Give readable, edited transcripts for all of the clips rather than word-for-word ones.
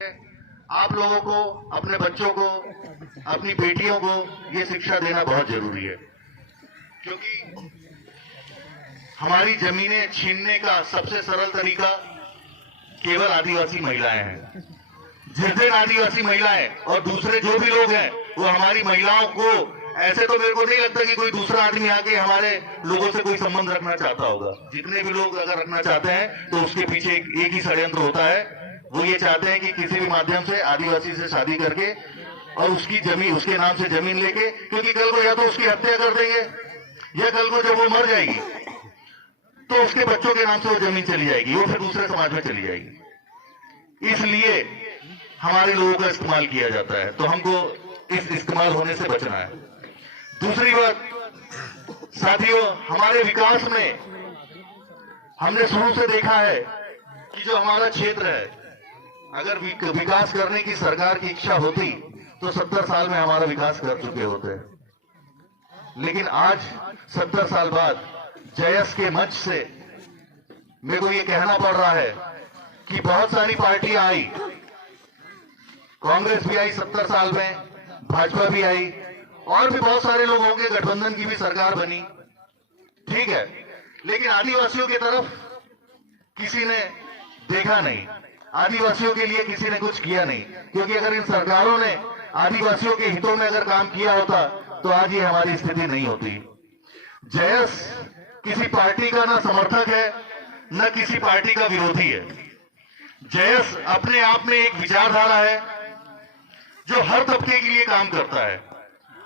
आप लोगों को, अपने बच्चों को, अपनी बेटियों को ये शिक्षा देना बहुत जरूरी है, क्योंकि हमारी जमीनें छीनने का सबसे सरल तरीका केवल आदिवासी महिलाएं हैं। जिस दिन आदिवासी महिलाएं और दूसरे जो भी लोग हैं वो हमारी महिलाओं को, ऐसे तो मेरे को नहीं लगता कि कोई दूसरा आदमी आके हमारे लोगों से कोई संबंध रखना चाहता होगा। जितने भी लोग अगर रखना चाहते हैं तो उसके पीछे एक ही षड्यंत्र होता है। वो ये चाहते हैं कि किसी भी माध्यम से आदिवासी से शादी करके और उसकी जमीन, उसके नाम से जमीन लेके, क्योंकि कल को या तो उसकी हत्या कर देंगे या कल को जब वो मर जाएगी तो उसके बच्चों के नाम से वो जमीन चली जाएगी, वो फिर दूसरे समाज में चली जाएगी। इसलिए हमारे लोगों का इस्तेमाल किया जाता है, तो हमको इस इस्तेमाल होने से बचना है। दूसरी बात साथियों, हमारे विकास में हमने शुरू से देखा है कि जो हमारा क्षेत्र है, अगर विकास करने की सरकार की इच्छा होती तो 70 साल में हमारा विकास कर चुके होते। लेकिन आज 70 साल बाद जयस के मंच से मेरे को ये कहना पड़ रहा है कि बहुत सारी पार्टियां आई, कांग्रेस भी आई 70 साल में, भाजपा भी आई, और भी बहुत सारे लोग होंगे, गठबंधन की भी सरकार बनी, ठीक है, लेकिन आदिवासियों की तरफ किसी ने देखा नहीं, आदिवासियों के लिए किसी ने कुछ किया नहीं। क्योंकि अगर इन सरकारों ने आदिवासियों के हितों में अगर काम किया होता तो आज ये हमारी स्थिति नहीं होती। जयस किसी पार्टी का ना समर्थक है न किसी पार्टी का विरोधी है। जयस अपने आप में एक विचारधारा है जो हर तबके के लिए काम करता है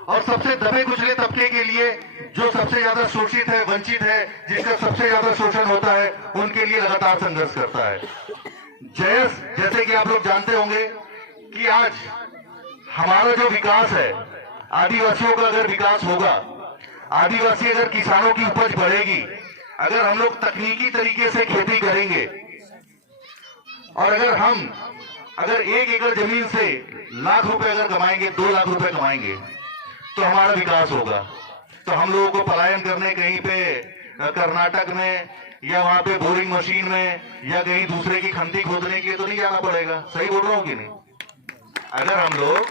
और सबसे दबे कुचले तबके के लिए, जो सबसे ज्यादा शोषित है, वंचित है, जिसका सबसे ज्यादा शोषण होता है, उनके लिए लगातार संघर्ष करता है। जयस, जैसे कि आप लोग जानते होंगे कि आज हमारा जो विकास है, आदिवासियों का अगर विकास होगा, आदिवासी अगर किसानों की उपज बढ़ेगी, अगर हम लोग तकनीकी तरीके से खेती करेंगे और अगर 1 एकड़ जमीन से लाख रुपए अगर कमाएंगे, 2 लाख रुपए कमाएंगे तो हमारा विकास होगा। तो हम लोगों को पलायन करने कहीं पे कर्नाटक में या वहां पे बोरिंग मशीन में या कहीं दूसरे की खंती खोदने के लिए तो नहीं जाना पड़ेगा। सही बोल रहा हूं कि नहीं? अगर हम लोग,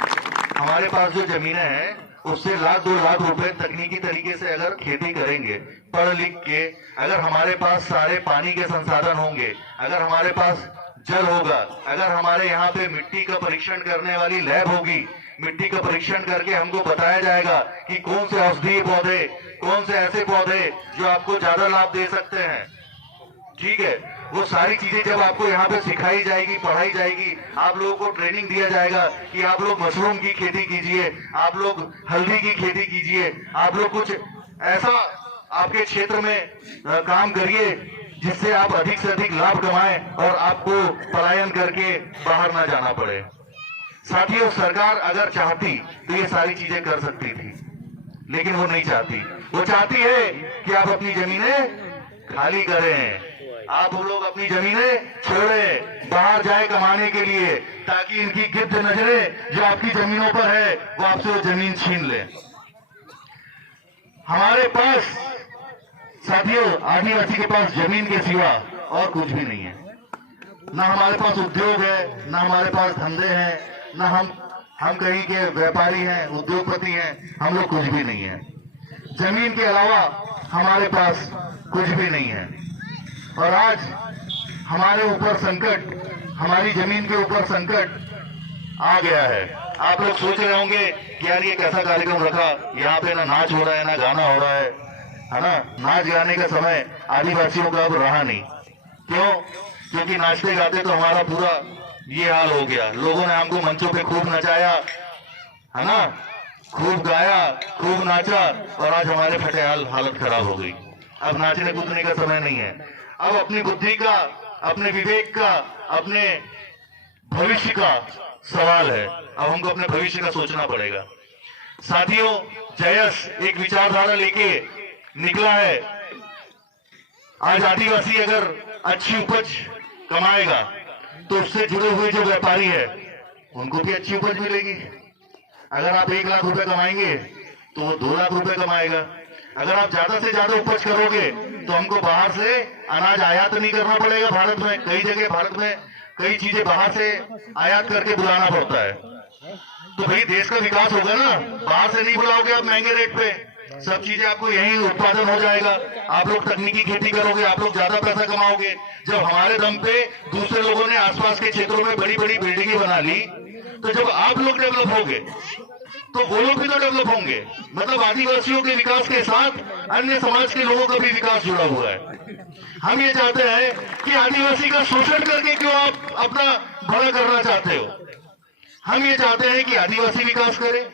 हमारे पास जो जमीनें हैं उससे 1-2 लाख रुपए तकनीकी तरीके से अगर खेती करेंगे, पढ़ लिख के, अगर हमारे पास सारे पानी के संसाधन होंगे, अगर हमारे पास जल होगा, अगर हमारे यहाँ पे मिट्टी का परीक्षण करने वाली लैब होगी, मिट्टी का परीक्षण करके हमको बताया जाएगा कि कौन से औषधीय पौधे, कौन से ऐसे पौधे जो आपको ज्यादा लाभ दे सकते हैं, ठीक है, वो सारी चीजें जब आपको यहाँ पे सिखाई जाएगी, पढ़ाई जाएगी, आप लोगों को ट्रेनिंग दिया जाएगा कि आप लोग मशरूम की खेती कीजिए, आप लोग हल्दी की खेती कीजिए, आप लोग कुछ ऐसा आपके क्षेत्र में काम करिए जिससे आप अधिक से अधिक लाभ कमाएं और आपको पलायन करके बाहर ना जाना पड़े। साथियों, सरकार अगर चाहती तो ये सारी चीजें कर सकती थी, लेकिन वो नहीं चाहती। वो चाहती है कि आप अपनी जमीनें खाली करें, आप लोग अपनी जमीनें छोड़ें, बाहर जाए कमाने के लिए, ताकि इनकी गिद्ध नजरें जो आपकी जमीनों पर है वो आपसे वो जमीन छीन ले। हमारे पास साथियों, आदिवासी के पास जमीन के सिवा और कुछ भी नहीं है। ना हमारे पास उद्योग है, ना हमारे पास धंधे हैं, ना हम कहीं के व्यापारी हैं, उद्योगपति हैं, हम लोग कुछ भी नहीं है। जमीन के अलावा हमारे पास कुछ भी नहीं है। और आज हमारे ऊपर संकट, हमारी जमीन के ऊपर संकट आ गया है। आप लोग सोच रहे होंगे कि यार ये कैसा कार्यक्रम रखा, यहाँ पे ना नाच हो रहा है ना गाना हो रहा है ना? नाच गाने का समय आदिवासियों का अब रहा नहीं। क्यों? क्योंकि नाचते गाते तो हमारा पूरा ये हाल हो गया। लोगों ने हमको मंचों पे खूब नचाया, है ना, खूब गाया, खूब नाचा, और आज हमारे फटेहाल हालत खराब हो गई। अब नाचने कूदने का समय नहीं है। अब अपनी बुद्धि का, अपने विवेक का, अपने भविष्य का सवाल है। अब हमको अपने भविष्य का सोचना पड़ेगा। साथियों, जयस एक विचारधारा लेके निकला है। आज आदिवासी अगर अच्छी उपज कमाएगा तो उससे जुड़े हुए जो व्यापारी है उनको भी अच्छी उपज मिलेगी। अगर आप 1 लाख रुपए कमाएंगे तो वो 2 लाख रुपए कमाएगा। अगर आप ज्यादा से ज्यादा उपज करोगे तो हमको बाहर से अनाज आयात नहीं करना पड़ेगा। भारत में कई जगह भारत में कई चीजें बाहर से आयात करके बुलाना पड़ता है। तो भाई देश का विकास होगा ना, बाहर से नहीं बुलाओगे आप महंगे रेट पे, सब चीजें आपको यही उत्पादन हो जाएगा, आप लोग तकनीकी खेती करोगे, आप लोग ज्यादा पैसा कमाओगे। जब हमारे दम पे दूसरे लोगों ने आसपास के क्षेत्रों में बड़ी बड़ी बिल्डिंगें बना ली, तो जब आप लोग डेवलप होंगे तो वो लोग भी तो डेवलप होंगे। मतलब आदिवासियों के विकास के साथ अन्य समाज के लोगों का भी विकास जुड़ा हुआ है। हम ये चाहते हैं कि आदिवासी का शोषण करके क्यों आप अपना भला करना चाहते हो। हम ये चाहते हैं कि आदिवासी विकास करे,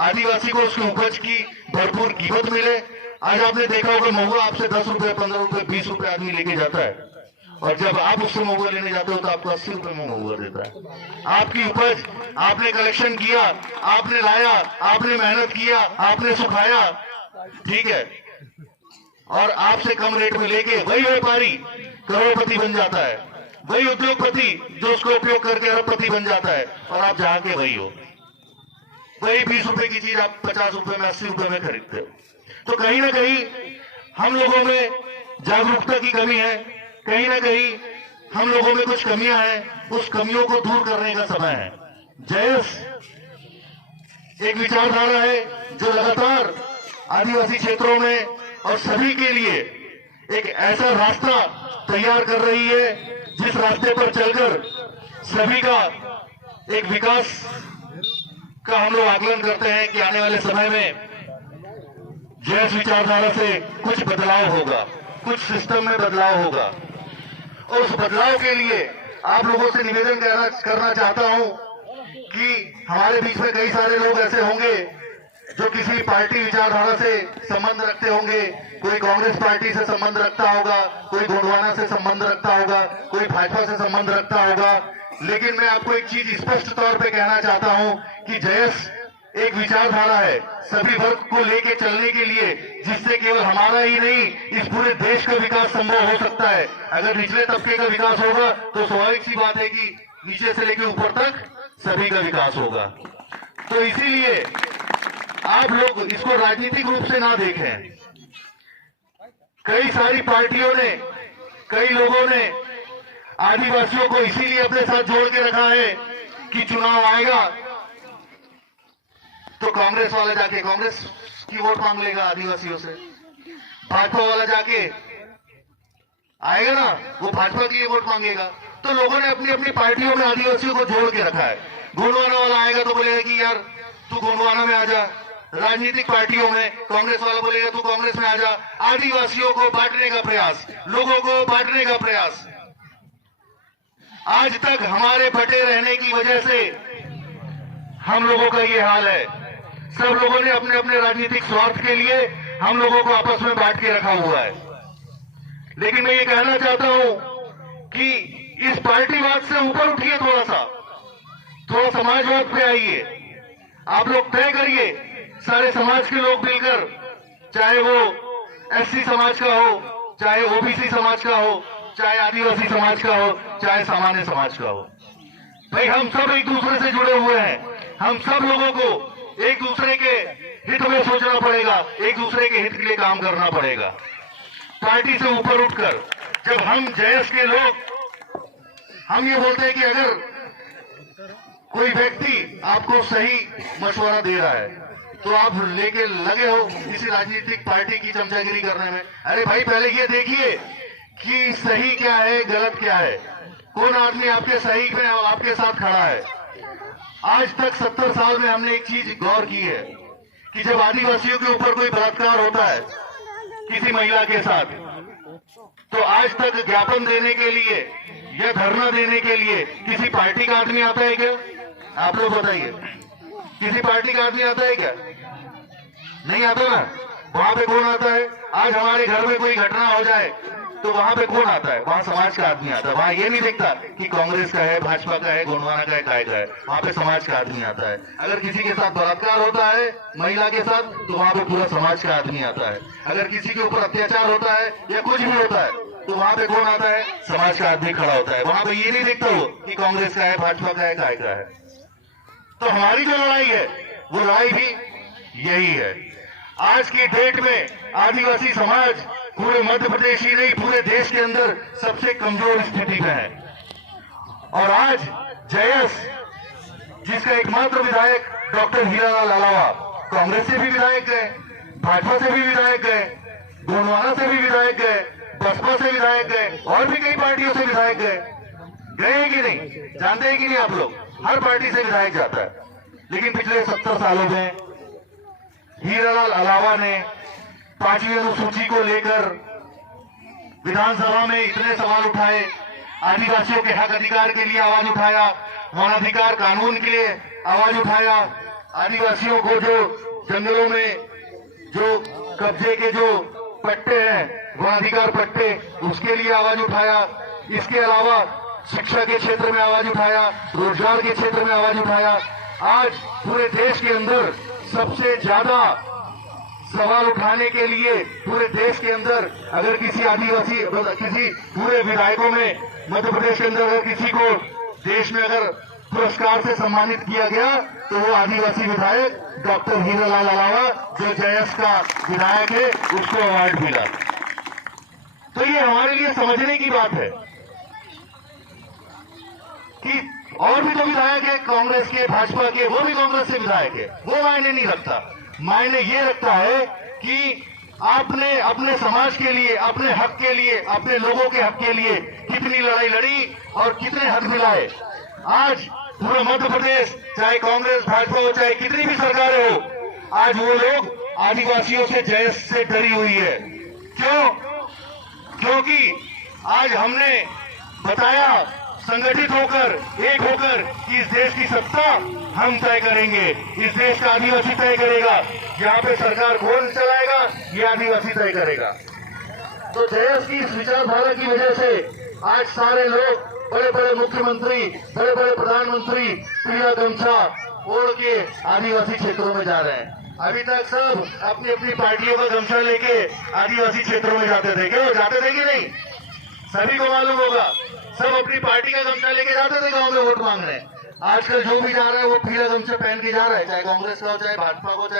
आदिवासी को उसकी उपज की भरपूर कीमत मिले। आज आपने देखा होगा महुआ आपसे 10 रुपए, 15 रुपए, 20 रुपए आदमी लेके जाता है, और जब आप उससे महुआ लेने जाते हो तो आपको 80 रुपए में महुआ देता है। आपकी उपज आपने कलेक्शन किया, आपने लाया, आपने मेहनत किया, आपने सुखाया, ठीक है, और आपसे कम रेट में लेके वही व्यापारी करोड़पति बन जाता है, वही उद्योगपति जो उसको उपयोग करके अरबपति बन जाता है, और आप जहां के वही हो। वही 20 रुपए की चीज आप 50 रुपए में, 80 रुपए में खरीदते हो। तो कहीं ना कहीं हम लोगों में जागरूकता की कमी है, कहीं ना कहीं हम लोगों में कुछ कमियां हैं, उस कमियों को दूर करने का समय है। जयस एक विचारधारा है जो लगातार आदिवासी क्षेत्रों में और सभी के लिए एक ऐसा रास्ता तैयार कर रही है जिस रास्ते पर चलकर सभी का एक विकास का हम लोग आकलन करते हैं कि आने वाले समय में जैस विचारधारा से कुछ बदलाव होगा, कुछ सिस्टम में बदलाव होगा। और उस बदलाव के लिए आप लोगों से निवेदन करना चाहता हूं कि हमारे बीच में कई सारे लोग ऐसे होंगे जो किसी पार्टी विचारधारा से संबंध रखते होंगे। कोई कांग्रेस पार्टी से संबंध रखता होगा, कोई गोंडवाना से संबंध रखता होगा, कोई भाजपा से संबंध रखता होगा। लेकिन मैं आपको एक चीज स्पष्ट तौर पे कहना चाहता हूं कि जयस एक विचारधारा है सभी वर्ग को लेके चलने के लिए, जिससे केवल हमारा ही नहीं इस पूरे देश का विकास संभव हो सकता है। अगर निचले तबके का विकास होगा तो स्वाभाविक सी बात है कि नीचे से लेकर ऊपर तक सभी का विकास होगा। तो इसीलिए आप लोग इसको राजनीतिक रूप से ना देखें। कई सारी पार्टियों ने, कई लोगों ने आदिवासियों को इसीलिए अपने साथ जोड़ के रखा है कि चुनाव आएगा तो कांग्रेस वाला जाके कांग्रेस की वोट मांग लेगा आदिवासियों से, भाजपा वाला जाके आएगा ना वो भाजपा की वोट मांगेगा। तो लोगों ने अपनी अपनी पार्टियों में आदिवासियों को जोड़ के रखा है। गोंडवाना वाला आएगा तो बोलेगा कि यार तू गोंडवाना में आ जा, राजनीतिक पार्टियों में कांग्रेस वाला बोलेगा तू कांग्रेस में आ जा। आदिवासियों को बांटने का प्रयास, लोगों को बांटने का प्रयास। आज तक हमारे बटे रहने की वजह से हम लोगों का ये हाल है। सब लोगों ने अपने अपने राजनीतिक स्वार्थ के लिए हम लोगों को आपस में बांट के रखा हुआ है। लेकिन मैं ये कहना चाहता हूं कि इस पार्टीवाद से ऊपर उठिए, थोड़ा समाजवाद पे आइए। आप लोग तय करिए, सारे समाज के लोग मिलकर, चाहे वो एससी समाज का हो, चाहे ओबीसी समाज का हो, चाहे आदिवासी समाज का हो, चाहे सामान्य समाज का हो। भाई हम सब एक दूसरे से जुड़े हुए हैं। हम सब लोगों को एक दूसरे के हित में सोचना पड़ेगा, एक दूसरे के हित के लिए काम करना पड़ेगा। पार्टी से ऊपर उठकर जब हम जयस के लोग हम ये बोलते हैं कि अगर कोई व्यक्ति आपको सही मशवरा दे रहा है तो आप लेके लगे हो किसी राजनीतिक पार्टी की चमचागिरी करने में। अरे भाई पहले ये देखिए कि सही क्या है, गलत क्या है, कौन आदमी आपके सही में आपके साथ खड़ा है। आज तक 70 साल में हमने एक चीज गौर की है कि जब आदिवासियों के ऊपर कोई बलात्कार होता है किसी महिला के साथ, तो आज तक ज्ञापन देने के लिए या धरना देने के लिए किसी पार्टी का आदमी आता है क्या? आप लोग बताइए, किसी पार्टी का आदमी आता है क्या? नहीं आता ना। वहां पे कौन आता है? आज हमारे घर में कोई घटना हो जाए तो वहां पे कौन आता है? वहां समाज का आदमी आता है। वहां ये नहीं देखता कि कांग्रेस का है, भाजपा का है, गोंडवाना का है, काय का है। वहां पे समाज का आदमी आता है। अगर किसी के साथ बलात्कार होता है महिला के साथ तो वहां पे पूरा समाज का आदमी आता है। अगर किसी के ऊपर अत्याचार होता है या कुछ भी होता है तो वहां पे कौन आता है? समाज का आदमी खड़ा होता है। वहां पे ये नहीं देखता हो कि कांग्रेस का है, भाजपा का है, काय का है। तो हमारी जो लड़ाई है वो लड़ाई भी यही है। आज की डेट में आदिवासी समाज पूरे मध्य प्रदेश ही नहीं पूरे देश के अंदर सबसे कमजोर स्थिति में है। और आज जयस जिसका एकमात्र विधायक डॉक्टर हीरालाल अलावा कांग्रेस से भी विधायक गए, भाजपा से भी विधायक गए, गोंडवाना से भी विधायक गए, बसपा से विधायक गए और भी कई पार्टियों से विधायक गए हैं कि नहीं? जानते हैं कि नहीं आप लोग? हर पार्टी से विधायक जाता है। लेकिन पिछले 70 सालों में हीरालाल अलावा ने 5वीं अनुसूची को लेकर विधानसभा में इतने सवाल उठाए, आदिवासियों के हक अधिकार के लिए आवाज उठाया, वनाधिकार कानून के लिए आवाज उठाया, आदिवासियों को जो जंगलों में जो कब्जे के जो पट्टे हैं, वनाधिकार पट्टे, उसके लिए आवाज उठाया। इसके अलावा शिक्षा के क्षेत्र में आवाज उठाया, रोजगार के क्षेत्र में आवाज उठाया। आज पूरे देश के अंदर सबसे ज्यादा सवाल उठाने के लिए पूरे देश के अंदर अगर किसी आदिवासी किसी पूरे विधायकों में मध्य प्रदेश के अंदर अगर किसी को देश में अगर पुरस्कार से सम्मानित किया गया तो वो आदिवासी विधायक डॉक्टर हीरालाल अलावा जो जयस का विधायक है उसको अवार्ड मिला। तो ये हमारे लिए समझने की बात है कि और भी तो विधायक है कांग्रेस के, भाजपा के, वो भी कांग्रेस से विधायक है, वो मायने नहीं रखता। मायने ये रखता है कि आपने अपने समाज के लिए, अपने हक के लिए, अपने लोगों के हक के लिए कितनी लड़ाई लड़ी और कितने हक मिलाए। आज पूरा मध्य प्रदेश, चाहे कांग्रेस भाजपा हो, चाहे कितनी भी सरकारें हो, आज वो लोग आदिवासियों से जयस से डरी हुई है। क्यों? क्योंकि आज हमने बताया संगठित होकर, एक होकर कि इस देश की सत्ता हम तय करेंगे, इस देश का आदिवासी तय करेगा, यहाँ पे सरकार कौन चलाएगा ये आदिवासी तय करेगा। तो जयस की इस विचारधारा की वजह से आज सारे लोग, बड़े बड़े मुख्यमंत्री, बड़े बड़े प्रधानमंत्री पीला गमछा ओढ़ के आदिवासी क्षेत्रों में जा रहे हैं। अभी तक सब अपनी अपनी पार्टियों का गमछा लेके आदिवासी क्षेत्रों में जाते थे, क्यों जाते थे कि नहीं? सभी को मालूम होगा, सब अपनी पार्टी का गमछा लेके जाते थे गांव में वोट मांगने। आजकल जो भी जा रहा है वो पीला गमछा पहन के जा रहा है, चाहे कांग्रेस का हो, चाहे भाजपा को, चाहे